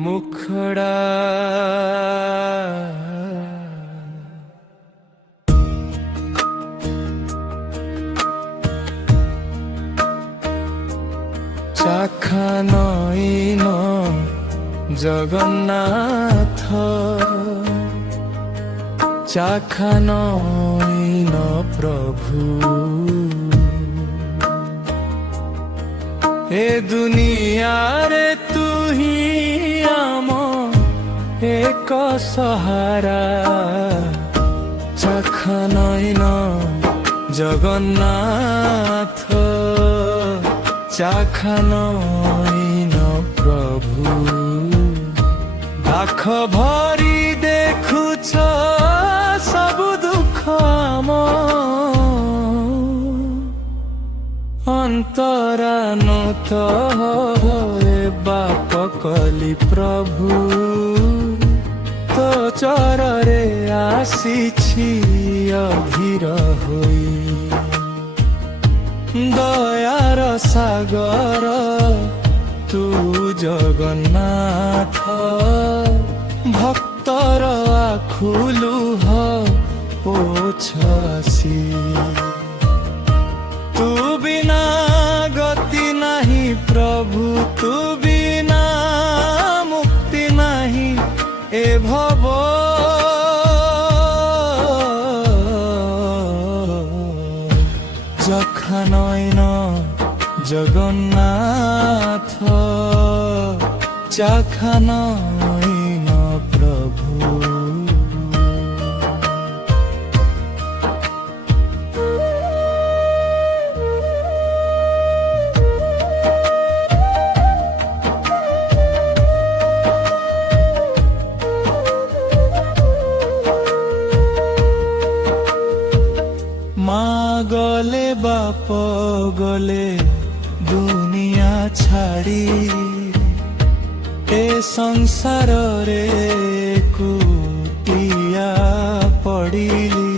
মুখড়া চাখা নইন জগন্নাথ চাখা নইন প্রভু এ দুনিয়ারে তুহি আম এক সহারা চাখা নইন জগন্নাথ চাখা নইন প্রভু আখ ভরি দেখুছ সবু দুঃখ আম অন্তরানুত বাপ কলি প্রভু তো চରରେ আসিছি অধীর হই দয়ার সাগর তু জগন্নাথ ভক্তর আখুলুহ পোছাসি তু বিনা গতি নাহি প্রভু তু বিনা মুক্তি নাহি এ ভব যখা নয়ন জগন্নাথ চাখা নয়ন প্রভু মা গলে বাপ গলে দুনিয়া ছাড়ি এ সংসারে কুটিয়া পড়িলি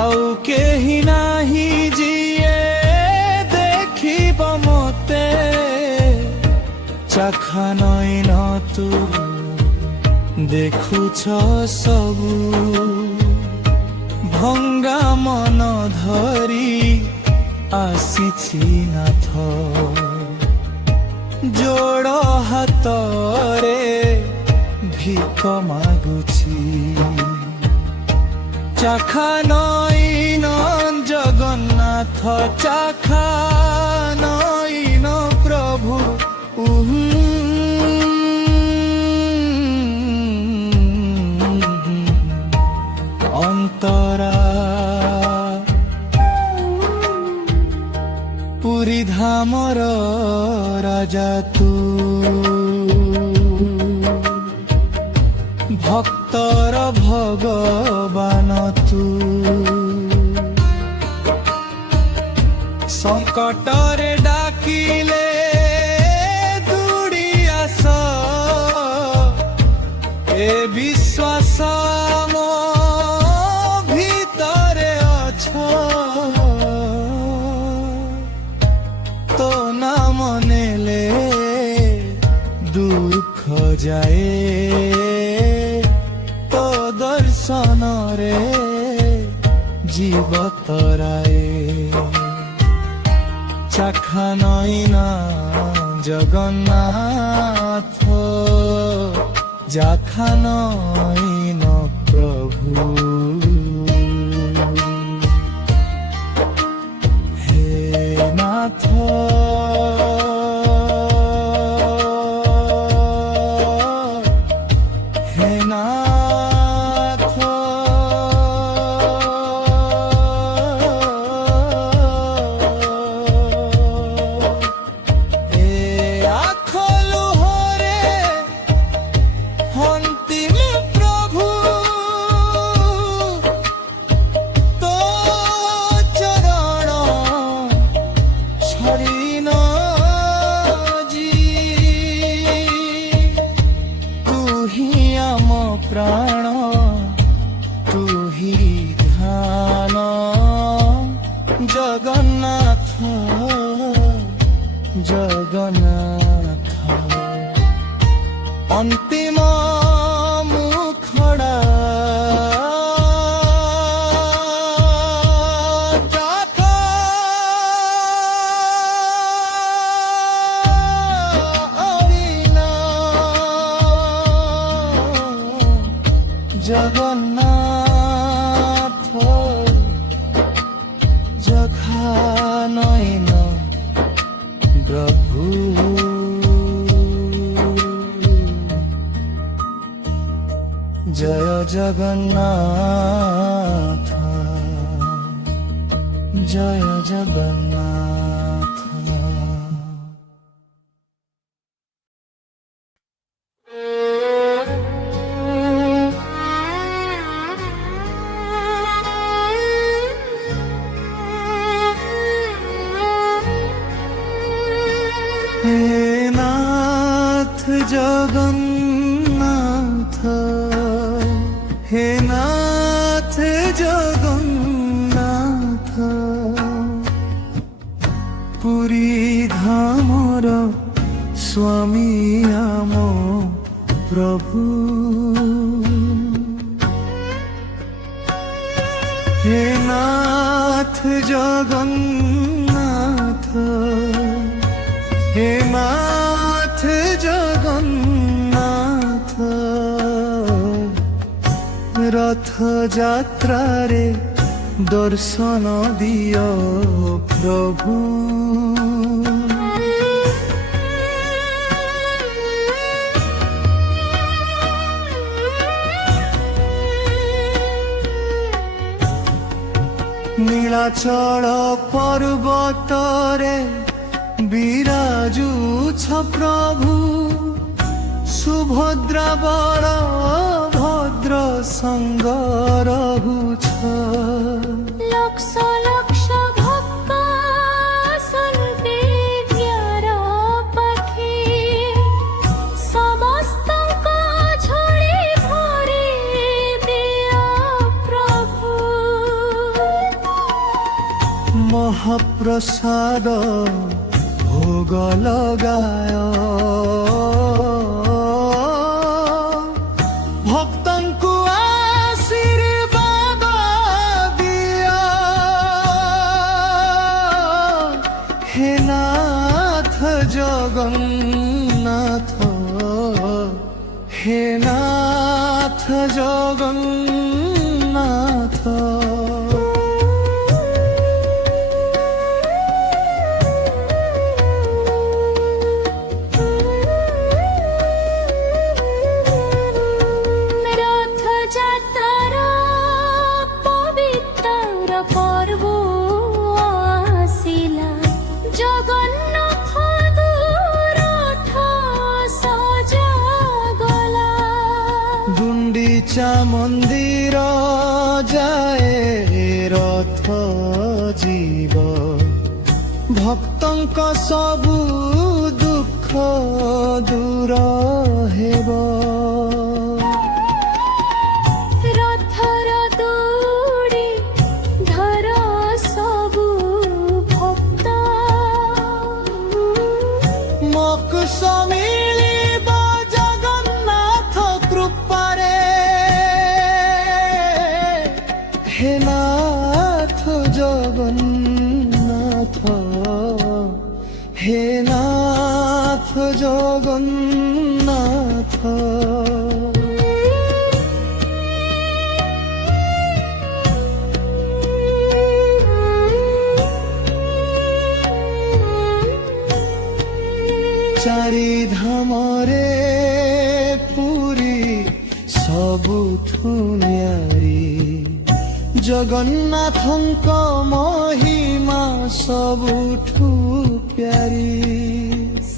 আউ কেহি নাহি জিয়ে দেখিব মতে চাখা নইন তু দেখুছ সবু ভঙ্গা মন ধরি আসিছি নাথ জোড় হাতরে ভিক মাগুছি চাখা নইন জগন্নাথ চাখা নইন প্রভু অন্তরা পুরী ধামর রাজা তু ভক্তর ভগবান তু সংকটরে ডাকিলে দৌড়ি আস এ বিশ্বাস ভিতরে অছ তো নাম নেলে দুঃখ যায় তো দর্শনরে জীব তরায়ে চাখা নইন জগন্নাথ চাখা নইন প্রভু হে নাথ হে নাথ এ আখলু হরে অন্তিম প্রভু তো চরণ ছড়িন জি তুহি আম প্রাণ তুহি ধ্যান জগন্নাথ জগন্নাথ ଅନ୍ତିମ ମୁଖଡ଼ା জগন্নাথ যখা নয়ন প্রভু জয় জগন্নাথ জয় জগন্নাথ। হে নাথ জগন্নাথ হে নাথ জগন্নাথ পুরী ধামর স্বামী আম প্রভু হে নাথ জগন্নাথ হে নাথ জগন্নাথ রথযাত্রারে দর্শন দিও প্রভু নীলাচল পর্বতরে বিরাজুছ প্রভু সুভদ্রা বড় ভদ্র সঙ্গ রহুছ লক্ষ লক্ষ ভক্ত শুনতে প্রিয়র পাখি সমস্তଙ୍କ ঝଳି ভରି দিଅ প্রভু মহাপ্রসাদ ভোগ লগায় ভক্তଙ୍କୁ আশীর্বাদ দিଅ হে নাথ জগন্নাথ হে নাথ জগন্নাথ। গুଣ୍ଡিচা মন্দির যায় রথ জীব ভক্তଙ୍କ ସବୁ দুঃখ দূর ହେବ রথর দৌড়ি ধর সবু ভক্ত মোক্ষ মিলিব জগন্নাথ কৃপারে হে নাথ জগন্নাথ হে নাথ জগন্নাথ। চারি ধামরে পুরী ସବୁଠୁ ନ୍ୟାରୀ ଜଗନ୍ନାଥଙ୍କ ମହିମା ସବୁଠୁ ପ୍ୟାରୀ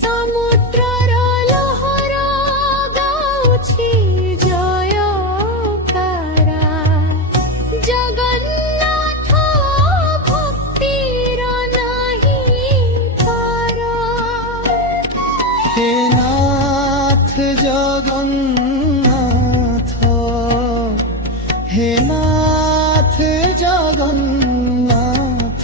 ସମୁଦ୍ରର ଲହର ଗାଉଛି ଜୟକାରା ଜଗନ୍ନାଥ ଭକ୍ତିର ନାହିଁ ପାର হে নাথ জগন্নাথ হে নাথ জগন্নাথ।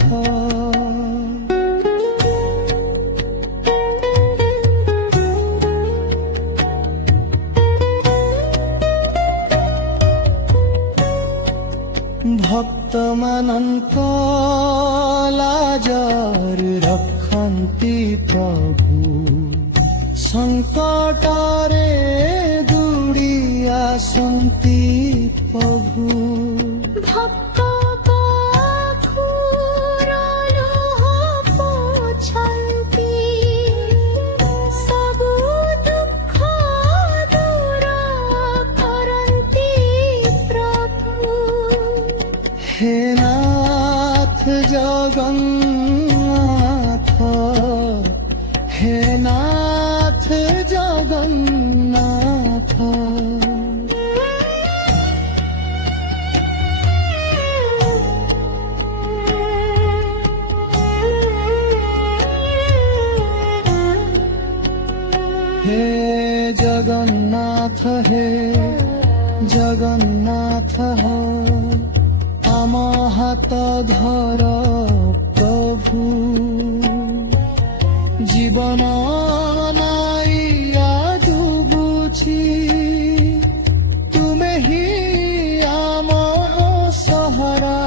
ପ୍ରଭୁ ସଙ୍କଟରେ ଦୂଡ଼ି ଆସନ୍ତି ପ୍ରଭୁ ଭକ୍ତ ପାଖୁର ଲୁହ ପୋଛନ୍ତି ସବୁ ଦୁଃଖ ଦୂର କରନ୍ତି ପ୍ରଭୁ হে নাথ জগন্নাথ হে নাথ জগন্নাথ হে জগন্নাথ হে জগন্নাথ আম হাত ধর প্রভু জীবন নাই আজু বুঝি তুমে হি আম সহারা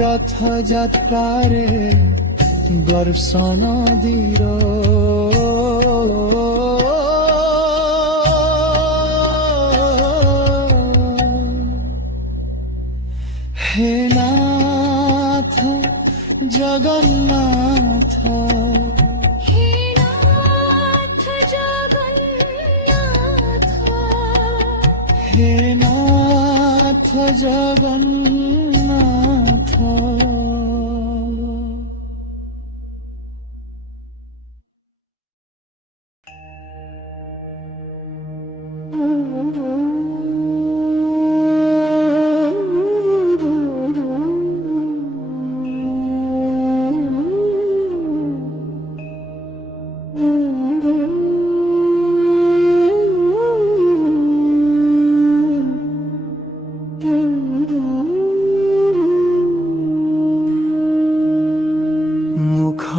রথ যাত্রারে দর্শন দির হে নাথ জগন্নাথ হে নাথ জগন্নাথ হে নাথ জগন্নাথ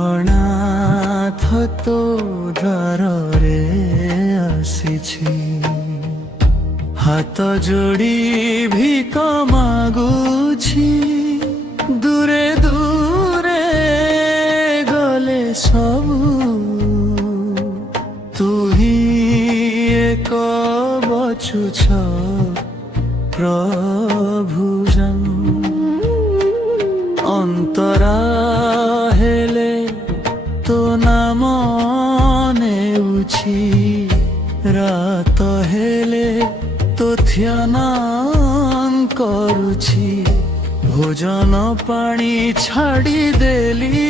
মুখনাথ তো দ্বারে আসিছি হাত যোড়ি ভিক মাগুছি দূরে দূরে গলে সবু তুহি এক বছুছ প্রভু জন অন্তরা হেলে তো নাম নেউছি রাত হেলে তো ধ্যান করুছি ভোজন পানি ছাড়ি দেলি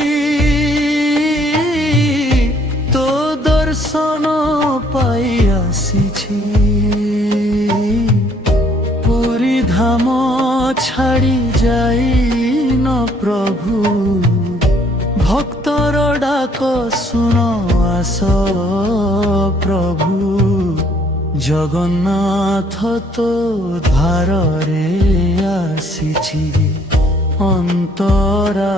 তো দর্শন পাই আসিছি পুরী ধাম ছাড়ি যাই ন প্রভু ভক্তর ডাক শুণ আস প্রভু জগন্নাথ তো ধারে আসিছি অন্তরা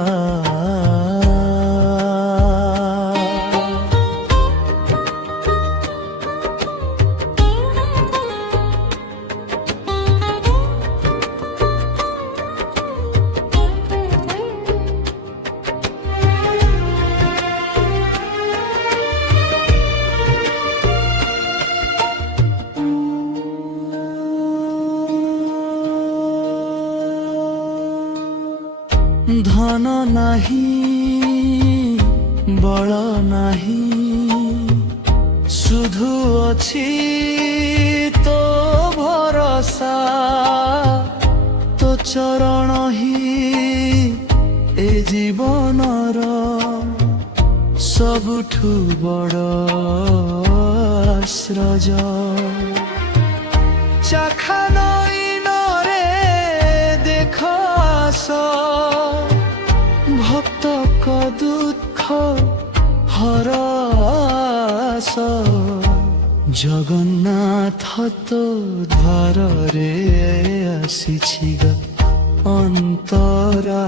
ধন নাহি বল নাহি শুধু অছি তো ভরসা তো চরণ হি এ জীবনর ସବୁଠୁ ବଡ଼ ଆଶ୍ରୟ ଚାଖା ନୟନରେ ଦେଖ ଆସ ଭକ୍ତଙ୍କ ଦୁଃଖ ହରାସ ଜଗନ୍ନାଥ ତ ଦ୍ୱାରରେ ଆସିଛି ଗ ଅନ୍ତରା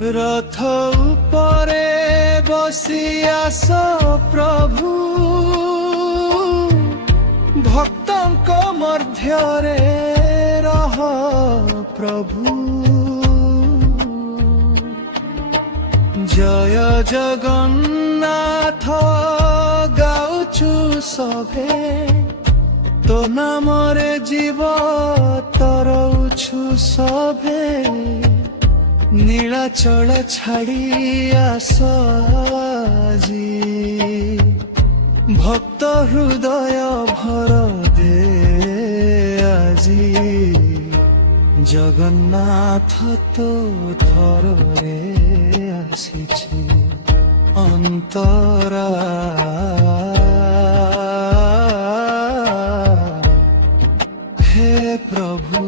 ରଥ ଉପରେ ବସି ଆସ ପ୍ରଭୁ, ଭକ୍ତଙ୍କ ମଧ୍ୟରେ ରହ ପ୍ରଭୁ। ଜୟ ଜଗନ୍ନାଥ ଗାଉଛୁ ସଭେ, ତୋ ନାମରେ ଜୀବ ତରଉଛୁ ସଭେ। ନୀଳାଚଳ ଛାଡ଼ି ଆସ ଆଜି, ଭକ୍ତ ହୃଦୟ ଭର ଦେ ଆଜି। ଜଗନ୍ନାଥ ତୋ ଥରରେ ଆସିଛି ଅନ୍ତରା, ହେ ପ୍ରଭୁ।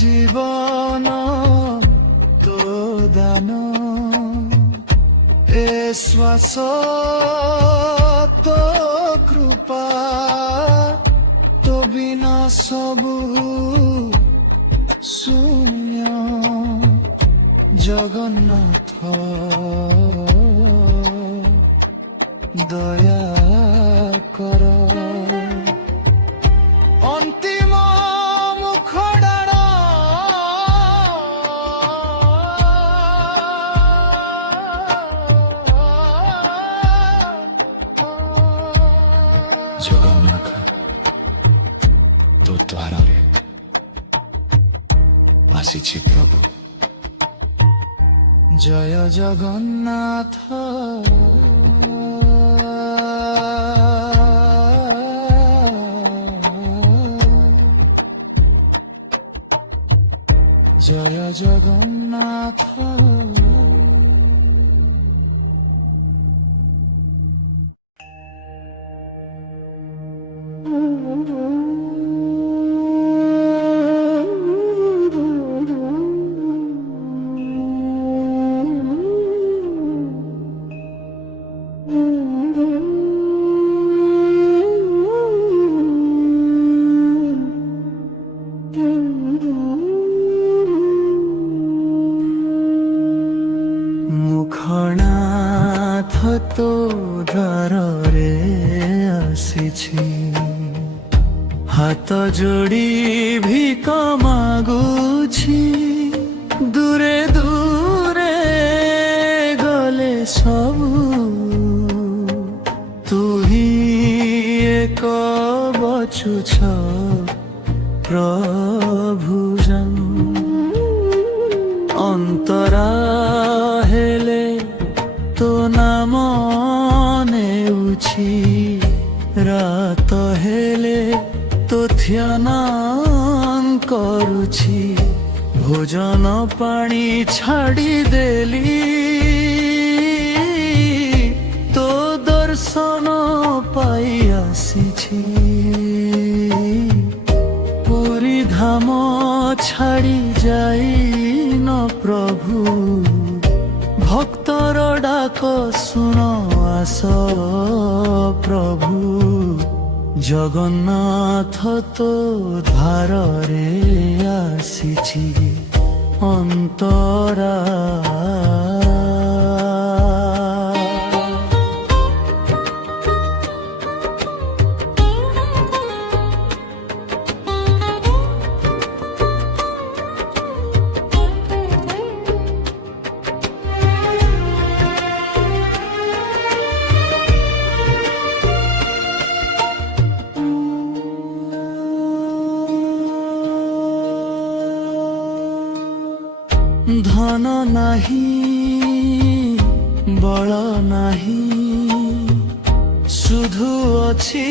জীবন তো দান, এ শ্বাস তো কৃপা, তো বিনা সবু শূন্য। জগন্নাথ দয়া কর, অন্তিম ଜଗନ୍ନାଥ ତୋ ଦ୍ୱାରରେ ଆସିଛି ପ୍ରଭୁ। ଜୟ ଜଗନ୍ନାଥ জয় জগন্নাথ। মুখনাথ তো দ্বাରରେ ଆସିଛି, ହାତ ଯୋଡ଼ି ଭିକ ମାଗୁଛି। ଦୂରେ ଦୂରେ ଗଲେ ସବୁ, ତୁ ହିଁ ଏକ ବଚୁଛ ପ୍ରଭୁ। ଅନ୍ତରା ହେଲେ ତୋ ନାମ ନେଉଛି, ରାତ ହେଲେ ତୋ ଧ୍ୟାନ କରୁଛି। ଭୋଜନ ପାଣି ଛାଡ଼ିଦେଲି, ତୋ ଦର୍ଶନ ପାଇ ଆସିଛି। ପୁରୀ ଧାମ ଛାଡ଼ି ଯାଇନ ପ୍ରଭୁ, ଭକ୍ତର ଡାକ ଶୁଣ ଆସ ପ୍ରଭୁ। ଜଗନ୍ନାଥ ତୋ ଦ୍ୱାରରେ ଆସିଛି ଅନ୍ତରା। ଧନ ନାହିଁ ବଳ ନାହିଁ, শুধু ଅଛି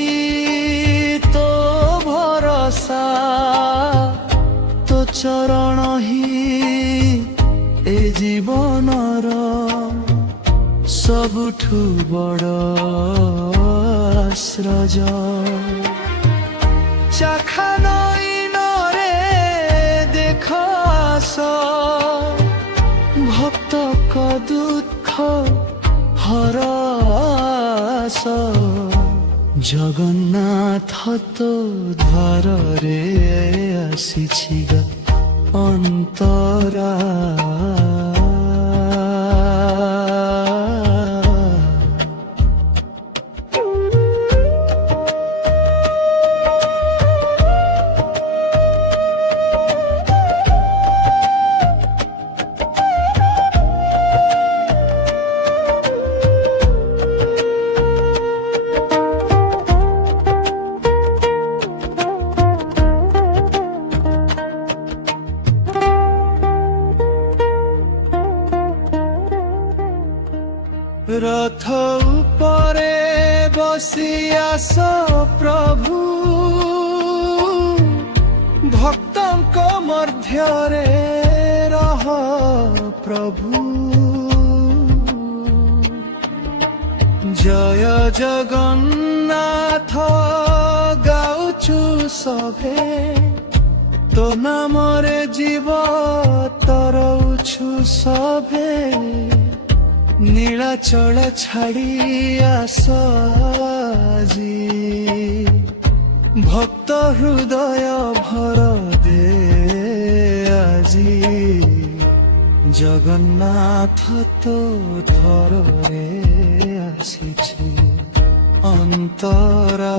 ତୋ ଭରସା। ତୋ ଚରଣ ହିଁ ଏ ଜୀବନର ସବୁଠୁ ବଡ଼ ଆଶ୍ରୟ। চাখা নই নরে দেখ আস ভক্ত দুঃখ হরাস জগন্নাথ তো ধারে আসিছি গা অন্তরা রথ উপরে বসি আস প্রভু ভক্তଙ୍କ ମଧ୍ୟରେ রহ প্রভু জয় জগন্নাথ গাউছু সভে তো নামরে জীব তরৌছু সভে নীলাচল ছাড়ি আস আজি ভক্ত হৃদয় ভর দে আজি জগন্নাথ তো ধরে আসিছি অন্তরা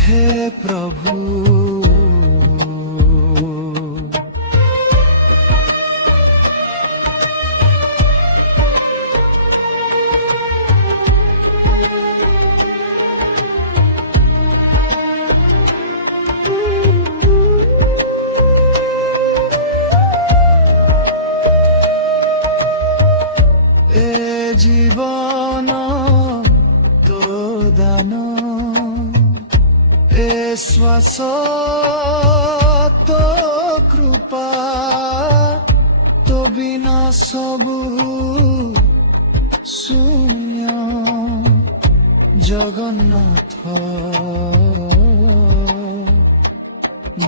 হে প্রভু জীবন তো দান এ শ্বাস তো কৃপা তো বিনা সবু শূন্য জগন্নাথ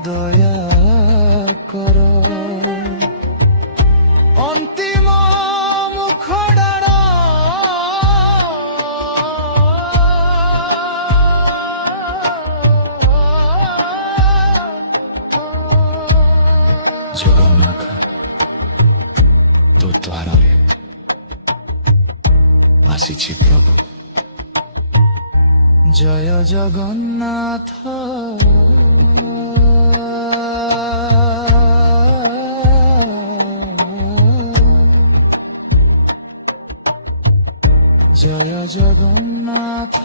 দয়া কর অন্তিম জগন্নাথ তো দ্বারে আসিছি প্রভু জয় জগন্নাথ জয় জগন্নাথ